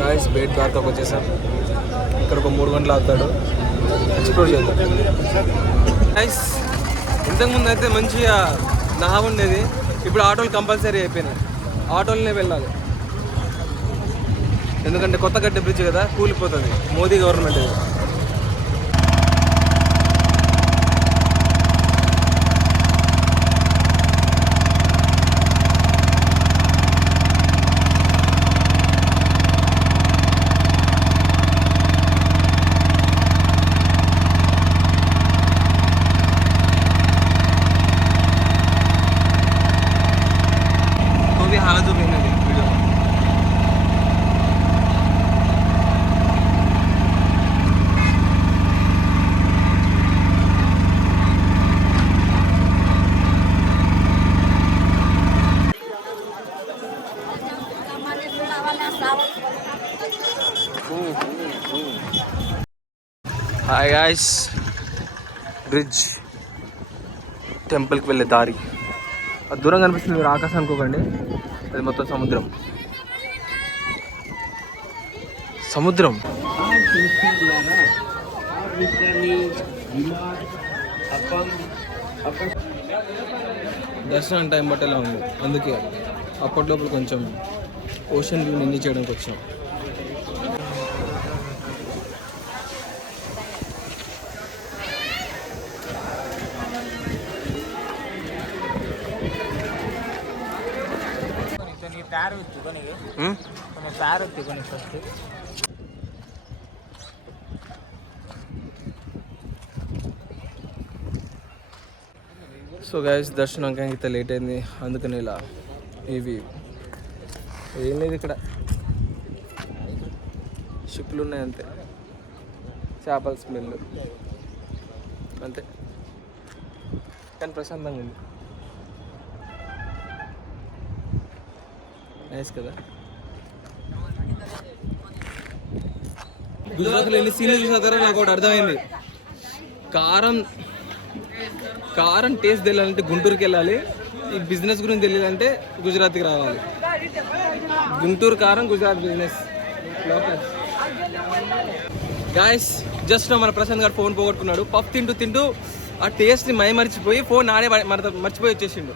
Guys bait ద్వారకాకు వచ్చేసాం. ఇక్కడ ఒక 3 గంటలు అవుతాడు, ఎక్స్ప్లోర్ చేద్దాం. గాయస్ ఇంతకుముందు అయితే మంచిగా నావ ఉండేది, ఇప్పుడు ఆటోలు కంపల్సరీ అయిపోయినాయి. ఆటోలనే వెళ్ళాలి, ఎందుకంటే కొత్త గడ్డ బ్రిడ్జ్ కదా, కూలిపోతుంది. మోదీ గవర్నమెంట్ ఇది. హాయ్ గాయ్స్, బ్రిడ్జ్ టెంపుల్కి వెళ్ళే దారి. అది దూరం కనిపిస్తుంది, మీరు ఆకాశం అనుకోకండి, అది మొత్తం సముద్రం. సముద్రం దర్శనం టైం బట్టేలా ఉంది, అందుకే అప్పటిలోపల కొంచెం ఓషన్ వ్యూ ఎంజాయ్ చేయడానికి వచ్చాం. సో గైస్ దర్శనం ఇంత లేట్ అయింది, అందుకని ఇలా ఇవి ఏం లేదు, ఇక్కడ షిప్లు ఉన్నాయి అంతే, చేపల స్మెల్ అంతే, కానీ ప్రశాంతంగా ఉంది. నైస్ కదా. గుజరాత్లో వెళ్ళి సీన్లు చూసిన తర్వాత నాకు ఒకటి అర్థమైంది, కారం టేస్ట్ తెలియాలంటే గుంటూరుకి వెళ్ళాలి, ఈ బిజినెస్ గురించి తెలియాలంటే గుజరాత్కి రావాలి. గుంటూరు కారం, Gujarat business local. Guys just మన ప్రశాంత్ గారు ఫోన్ పోగొట్టుకున్నాడు. పఫ్ తింటూ ఆ టేస్ట్ని మర్చిపోయి ఫోన్ ఆడే మర్చిపోయి వచ్చేసిండు.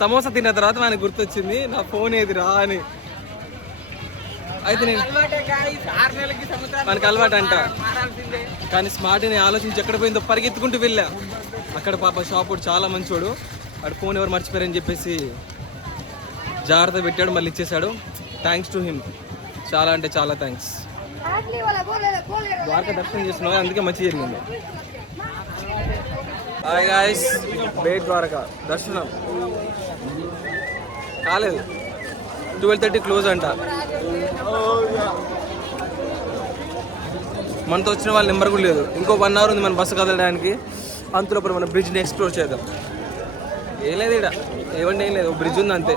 సమోసా తిన్న తర్వాత మనకు గుర్తొచ్చింది నా ఫోన్ ఏది రా అని. అయితే నేను మనకు అలవాటు అంట, కానీ స్మార్ట్ అని ఆలోచించి ఎక్కడ పోయిందో పరిగెత్తుకుంటూ వెళ్ళా. అక్కడ పాప షాప్ చాలా మంచోడు, వాడు ఫోన్ ఎవరు మర్చిపోయారని చెప్పేసి జాగ్రత్త పెట్టాడు, మళ్ళీ ఇచ్చేసాడు. థ్యాంక్స్ టు హిమ్, చాలా అంటే చాలా థ్యాంక్స్. ద్వారకా దర్శనం చేస్తున్నావు, అందుకే మంచి జరిగింది. హాయ్ గాయ్స్, బేట్ ద్వారకా దర్శనం కాలేదు, 12:30 క్లోజ్ అంట. మనతో వచ్చిన వాళ్ళ నెంబర్ కూడా లేదు. ఇంకో 1 అవర్ ఉంది మన బస్సు కదలడానికి, అంతలోపల మన బ్రిడ్జ్ని ఎక్స్ప్లోర్ చేద్దాం. ఏం లేదు ఇక్కడ, ఏమంటే ఏం లేదు, బ్రిడ్జ్ ఉంది అంతే.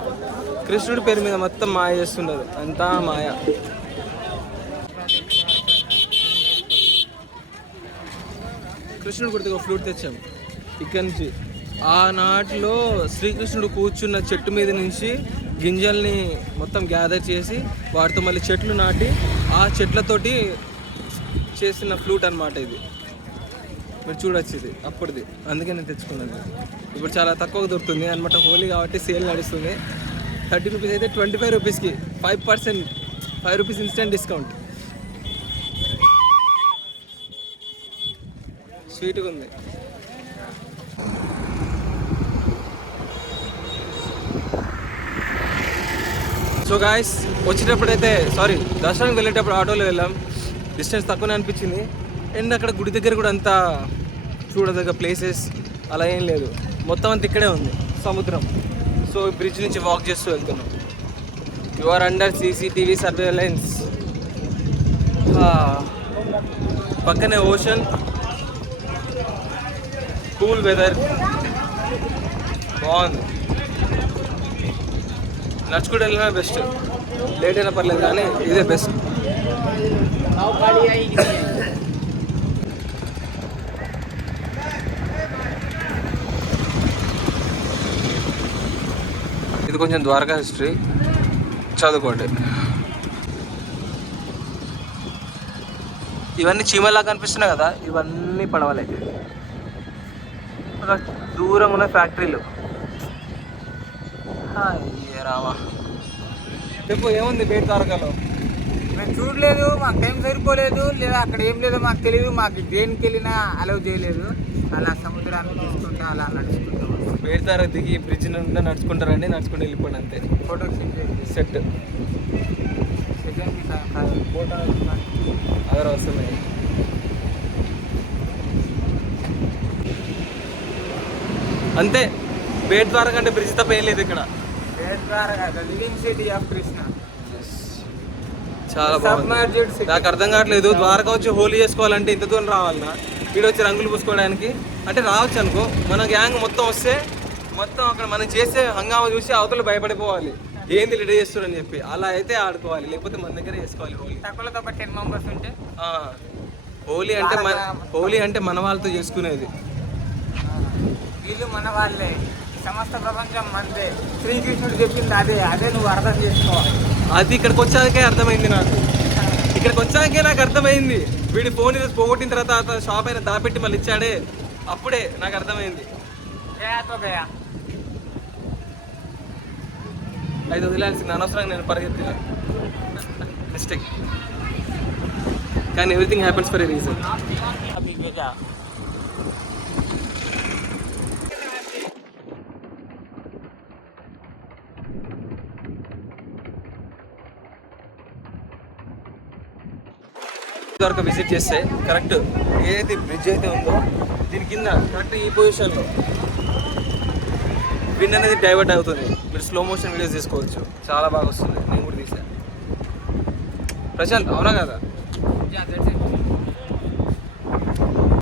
కృష్ణుడి పేరు మీద మొత్తం మాయ చేస్తున్నారు, అంతా మాయ. కృష్ణుడు గుర్తుగా ఫ్లూట్ తెచ్చాం ఇక్కడి నుంచి. ఆనాటిలో శ్రీకృష్ణుడు కూర్చున్న చెట్టు మీద నుంచి గింజల్ని మొత్తం గ్యాదర్ చేసి వాటితో మళ్ళీ చెట్లు నాటి ఆ చెట్లతోటి చేసిన ఫ్లూట్ అనమాట ఇది. మీరు చూడొచ్చు, ఇది అప్పటిది, అందుకే నేను తెచ్చుకున్నాను. ఇప్పుడు చాలా తక్కువ దొరుకుతుంది అనమాట, హోలీ కాబట్టి సేల్ నడుస్తుంది. 30 రూపీస్ అయితే 25 రూపీస్కి 5% 5 రూపీస్ ఇన్స్టెంట్ డిస్కౌంట్. స్వీట్గా ఉంది. సో గాయస్ వచ్చేటప్పుడైతే దర్శనానికి వెళ్ళేటప్పుడు ఆటోలో వెళ్ళాం, డిస్టెన్స్ తక్కువనే అనిపించింది. అండ్ అక్కడ గుడి దగ్గర కూడా అంతా చూడదగ్గ ప్లేసెస్ అలా ఏం లేదు, మొత్తం అంతా ఇక్కడే ఉంది సముద్రం. సో బ్రిడ్జ్ నుంచి వాక్ చేస్తూ వెళ్తున్నాం. You are under CCTV surveillance. పక్కనే ఓషన్, కూల్ వెదర్, బాగుంది. నడుచుకుంటూ వెళ్ళినా బెస్ట్, లేట్ అయినా పర్లేదు కానీ ఇదే బెస్ట్. ఇది కొంచెం ద్వారకా హిస్టరీ, చదువుకోండి. ఇవన్నీ చీమల్లా కనిపిస్తున్నాయి కదా, ఇవన్నీ పడవలే. అక్కడ దూరంగా ఉన్న ఫ్యాక్టరీలు. రామా చెప్పు, ఏముంది బేట్ ద్వారకాలో? మేము చూడలేదు, మాకు టైం సరిపోలేదు, లేదా అక్కడ ఏం లేదో మాకు తెలియదు. మాకు దేనికి వెళ్ళినా అలౌ చేయలేదు. అలా సముద్రాన్ని తీసుకుంటా అలా నడుచుకుంటాం. బేట్ ద్వారక దిగి బ్రిడ్జ్ నుండి నడుచుకుంటారండి, నడుచుకుంటూ వెళ్ళిపోండి అంతే. ఫోటో సెట్ ఫోటో అదర్ వస్తున్నాయి. అంతే, బేట్ ద్వారక అంటే బ్రిడ్జ్ తప్ప ఏం లేదు ఇక్కడ. Bet Dwarka living city of Krishna. చాలా బాగుంది. నాకు అర్థం కావట్లేదు, ద్వారకా వచ్చి హోలీ చేసుకోవాలంటే ఇంత దూరం రావాలన్నా, వీడు వచ్చి రంగులు పూసుకోవడానికి అంటే రావచ్చు అనుకో. మన గ్యాంగ్ మొత్తం వస్తే మొత్తం అక్కడ మనం చేసే హంగామా చూసి అవతల భయపడిపోవాలి, ఏంది లీడ్ చేస్తున్నారని చెప్పి. అలా అయితే ఆడుకోవాలి, లేకపోతే మన దగ్గర చేసుకోవాలి హోలీ. తక్కువలో తక్కువ 10 మెంబర్స్ ఉంటే హోలీ అంటే మన వాళ్ళతో చేసుకునేది. వీళ్ళు మన వాళ్ళే, సమస్త ప్రపంచం మందే. శ్రీకృష్ణుడు చెప్పింది అదే, అదే నువ్వు అర్థం చేసుకోవాలి. అది ఇక్కడికి వచ్చాకే అర్థమైంది నాకు. ఇక్కడికి వచ్చాకే నాకు అర్థమైంది. వీడి ఫోన్ ఈరోజు పోగొట్టిన తర్వాత షాప్ అయినా దాపెట్టి మళ్ళీ ఇచ్చాడే, అప్పుడే నాకు అర్థమైంది. అయితే వదిలేయాల్సింది, అనవసరంగా నేను పరిగెత్తిన మిస్టేక్. కానీ everything happens for a reason. వరకు విజిట్ చేస్తే కరెక్ట్ ఏదైతే బ్రిడ్జ్ అయితే ఉందో దీని కింద కరెక్ట్ ఈ పొజిషన్లో విండ్ అనేది డైవర్ట్ అవుతుంది. మీరు స్లో మోషన్ వీడియోస్ తీసుకోవచ్చు, చాలా బాగా వస్తుంది. నేను కూడా తీసాను. ప్రశాంత్, అవునా కదా?